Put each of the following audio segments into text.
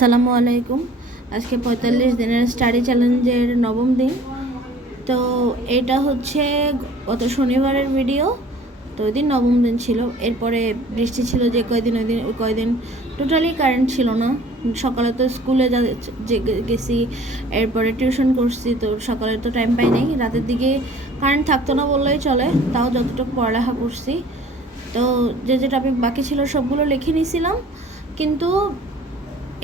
আসসালামু আলাইকুম। আজকে 45 দিনের স্টাডি চ্যালেঞ্জের নবম দিন। তো এটা হচ্ছে গত শনিবারের ভিডিও। তো ওই দিন নবম দিন ছিল। এরপরে বৃষ্টি ছিল যে কয়দিন, ওই কয়দিন টোটালি কারেন্ট ছিল না। সকালে তো স্কুলে গেছি, এরপরে টিউশন করছি, তো সকালে তো টাইম পাই নাই। রাতের দিকে কারেন্ট থাকতো না বললেই চলে, তাও যতটুকু পড়ালেখা করছি। তো যে টপিক বাকি ছিল সবগুলো লিখে নিয়েছিলাম, কিন্তু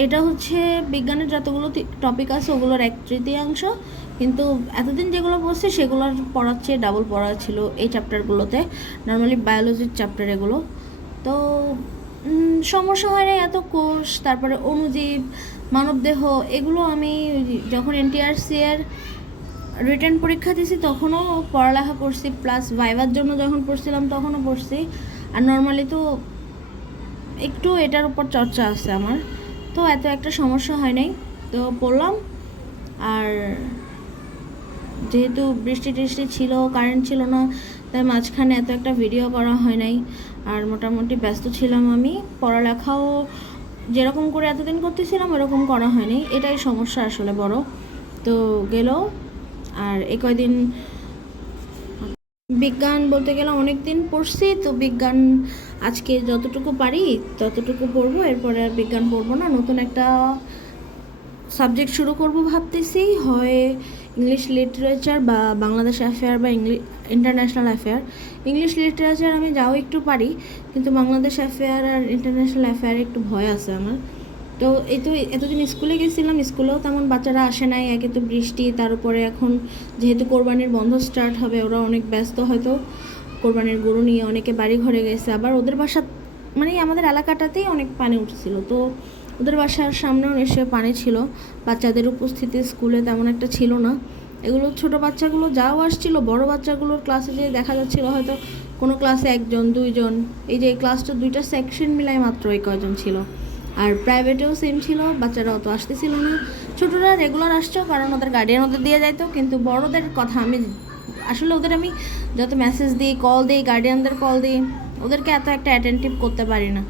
এটা হচ্ছে বিজ্ঞানের যতগুলো টপিক আছে ওগুলোর 1/3, কিন্তু এতদিন যেগুলো পড়ছি সেগুলোর পড়ার চেয়ে ডাবল পড়া ছিল এই চ্যাপ্টারগুলোতে। নর্মালি বায়োলজির চ্যাপ্টার এগুলো। তো সমস্যা হয় না এত কোর্স, তারপরে অণুজীব, মানবদেহ, এগুলো আমি যখন এনটিআরসি এর রিটেন পরীক্ষা দিয়েছি তখনও পড়ালেখা করছি, প্লাস ভাইভার জন্য যখন পড়ছিলাম তখনও পড়ছি। আর নর্মালি তো একটু এটার উপর চর্চা আছে আমার, তো এত একটা সমস্যা হয় নাই। তো পড়লাম। আর যেহেতু বৃষ্টি টিষ্টি ছিল, কারেন্ট ছিল না, তাই মাঝখানে এত একটা ভিডিও করা হয় নাই। আর মোটামুটি ব্যস্ত ছিলাম আমি, পড়ালেখাও যেরকম করে এতদিন করতেছিলাম ওরকম করা হয়নি, এটাই সমস্যা আসলে বড়। তো গেল। আর এই কয়দিন বিজ্ঞান বলতে গেলে অনেক দিন পড়ছি, তো বিজ্ঞান আজকে যতটুকু পারি ততটুকু পড়বো, এরপরে আর বিজ্ঞান পড়বো না। নতুন একটা সাবজেক্ট শুরু করব ভাবতেছি, হয় ইংলিশ লিটারেচার বা বাংলাদেশ অ্যাফেয়ার বা ইন্টারন্যাশনাল অ্যাফেয়ার। ইংলিশ লিটারেচার আমি যাও একটু পারি, কিন্তু বাংলাদেশ অ্যাফেয়ার আর ইন্টারন্যাশনাল অ্যাফেয়ার একটু ভয় আছে আমার। তো এই তো এতদিন স্কুলে গেছিলাম, স্কুলেও তেমন বাচ্চারা আসে নাই, একে তো বৃষ্টি, তার উপরে এখন যেহেতু কোরবানির বন্ধ স্টার্ট হবে, ওরা অনেক ব্যস্ত, হয়তো কোরবানির গরু নিয়ে অনেকে বাড়ি ঘরে গেছে। আবার ওদের বাসা মানে আমাদের এলাকাটাতেই অনেক পানি উঠছিল, তো ওদের বাসার সামনেও এসে পানি ছিল। বাচ্চাদের উপস্থিতি স্কুলে তেমন একটা ছিল না। এগুলো ছোট বাচ্চাগুলো যাও আসছিল, বড় বাচ্চাগুলোর ক্লাসে যে দেখা যাচ্ছিল হয়তো কোনো ক্লাসে 1-2জন। এই যে এই ক্লাসটা 2টা সেকশন মিলাই মাত্র এই কয়জন ছিল। আর প্রাইভেটেও সেম ছিল, বাচ্চারা অত আসতেছিল না। ছোটরা রেগুলার আসছো কারণ ওদের গার্ডিয়ান ওদের দিয়ে যাইতো, কিন্তু বড়দের কথা আমি আসলে ওদের আমি যত মেসেজ দিই, কল দিই, গার্ডিয়ানদের কল দিই, ওদেরকে এত একটা অ্যাটেন্টিভ করতে পারি না।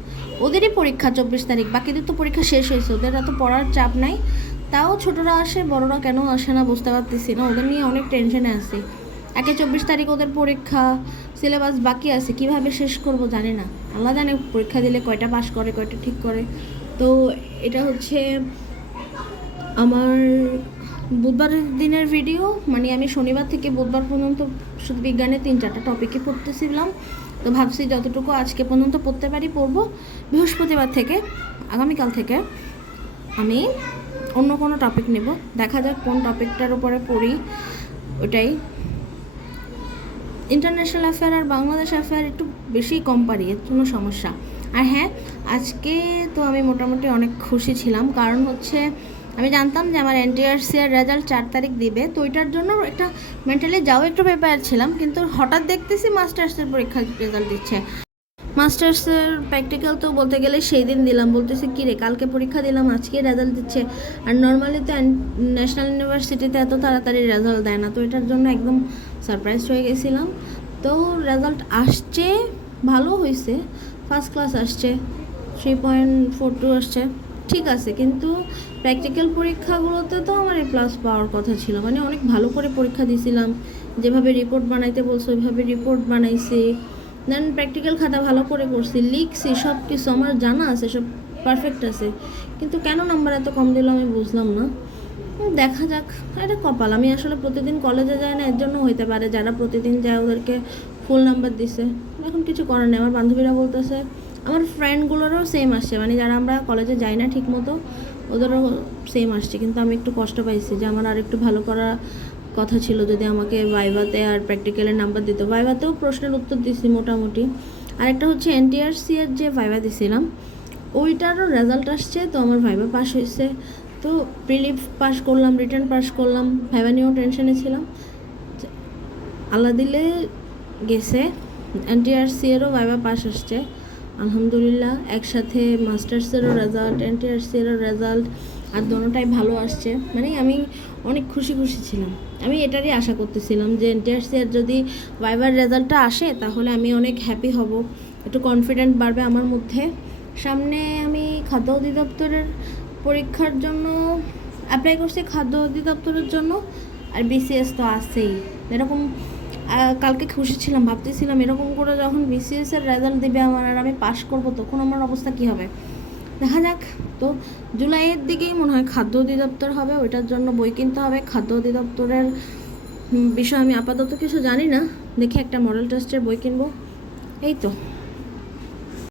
ওদেরই পরীক্ষা 24 তারিখ, বাকিদের তো পরীক্ষা শেষ হয়েছে, ওদের এত পড়ার চাপ নাই। তাও ছোটরা আসে, বড়রা কেন আসে না বুঝতে পারতেছি না, ওদের নিয়ে অনেক টেনশনে আছি। 24 তারিখ ওদের পরীক্ষা, সিলেবাস বাকি আছে, কিভাবে শেষ করব জানি না। আল্লাহ জানে পরীক্ষা দিলে কয়টা পাস করে কয়টা ঠিক করে। তো এটা হচ্ছে আমার বুধবারের দিনের ভিডিও। মানে আমি শনিবার থেকে বুধবার পর্যন্ত শুধু বিজ্ঞানের 3-4টা টপিকে পড়তেছিলাম। তো ভাবছি যতটুকু আজকে পর্যন্ত পড়তে পারি পড়বো। বৃহস্পতিবার থেকে, আগামীকাল থেকে আমি অন্য কোনো টপিক নেব, দেখা যাক কোন টপিকটার উপরে পড়ি ওটাই। ইন্টারন্যাশনাল অ্যাফেয়ার আর বাংলাদেশ অ্যাফেয়ার একটু বেশি কম পারি, এর জন্য সমস্যা। আর হ্যাঁ, আজকে তো আমি মোটামুটি অনেক খুশি ছিলাম, কারণ হচ্ছে আমি জানতাম যে আমার এনটিআরসি এর রেজাল্ট 4 তারিখ দিবে, তো ওইটার জন্য একটা মেন্টালি যাও একটু প্রিপেয়ার ছিলাম। কিন্তু হঠাৎ দেখতেছি মাস্টার্সের পরীক্ষার রেজাল্ট দিচ্ছে। মাস্টার্সের প্র্যাকটিক্যাল তো বলতে গেলে সেই দিন দিলাম, বলতেছে কী রে কালকে পরীক্ষা দিলাম আজকে রেজাল্ট দিচ্ছে। আর নর্মালি তো ন্যাশনাল ইউনিভার্সিটিতে এত তাড়াতাড়ি রেজাল্ট দেয় না, তো এটার জন্য একদম সারপ্রাইজ হয়ে গেছিলাম। তো রেজাল্ট আসছে, ভালো হয়েছে, ফার্স্ট ক্লাস আসছে, 3.42 আসছে, ঠিক আছে। কিন্তু প্র্যাকটিক্যাল পরীক্ষাগুলোতে তো আমার প্লাস পাওয়ার কথা ছিল, মানে অনেক ভালো করে পরীক্ষা দিয়েছিলাম, যেভাবে রিপোর্ট বানাইতে বলছো ওইভাবে রিপোর্ট বানাইছি। দেন প্র্যাকটিক্যাল খাতা ভালো করে করছি, লিখছি, সব কিছু আমার জানা আছে, সব পারফেক্ট আছে। কিন্তু কেন নাম্বার এত কম দিল আমি বুঝলাম না। দেখা যাক, এটা কপাল। আমি আসলে প্রতিদিন কলেজে যাই না, এর জন্য হইতে পারে। যারা প্রতিদিন যায় ওদেরকে ফুল নাম্বার দিছে, এখন কিছু করার নেই। আমার বান্ধবীরা বলতেছে, আমার ফ্রেন্ডগুলোরও সেম আসছে, মানে যারা আমরা কলেজে যাই না ঠিক মতো ওদেরও সেম আসছে। কিন্তু আমি একটু কষ্ট পাইছি যে আমার আর একটু ভালো করা কথা ছিল, যদি আমাকে ভাইভাতে আর প্র্যাকটিক্যালের নাম্বার দিত। ভাইভাতেও প্রশ্নের উত্তর দিছি মোটামুটি। আরেকটা হচ্ছে এনটিআরসি এর যে ভাইভা দিছিলাম ওইটারও রেজাল্ট আসছে, তো আমার ভাইভা পাস হয়েছে। তো প্রিলিভ পাস করলাম, রিটার্ন পাস করলাম, ভাইভা নিয়েও টেনশনে ছিলাম। আল্লাহ দিলে গেছে, এনটিআরসি এরও ভাইভা পাস আসছে আলহামদুলিল্লাহ। একসাথে মাস্টার্সেরও রেজাল্ট, এনটিআরসি এরও রেজাল্ট, আর দোনোটাই ভালো আসছে। মানে আমি অনেক খুশি ছিলাম। আমি এটারই আশা করতেছিলাম যে এনটিআরসি এর যদি ভাইভার রেজাল্টটা আসে তাহলে আমি অনেক হ্যাপি হব, একটু কনফিডেন্ট বাড়বে আমার মধ্যে। সামনে আমি খাদ্য অধিদপ্তরের পরীক্ষার জন্য অ্যাপ্লাই করছি খাদ্য অধিদপ্তরের জন্য, আর বিসিএস তো আছেই। এরকম কালকে খুশি ছিলাম, ভাবতেছিলাম এরকম করে যখন বিসিএসের রেজাল্ট দেবে আমার আর আমি পাশ করব, তখন আমার অবস্থা কী হবে দেখা যাক। তো জুলাইয়ের দিকেই মনে হয় খাদ্য অধিদপ্তর হবে, ওইটার জন্য বই কিনতে হবে। খাদ্য অধিদপ্তরের বিষয়ে আমি আপাতত কিছু জানি না, দেখি একটা মডেল টেস্টের বই কিনবো, এই তো।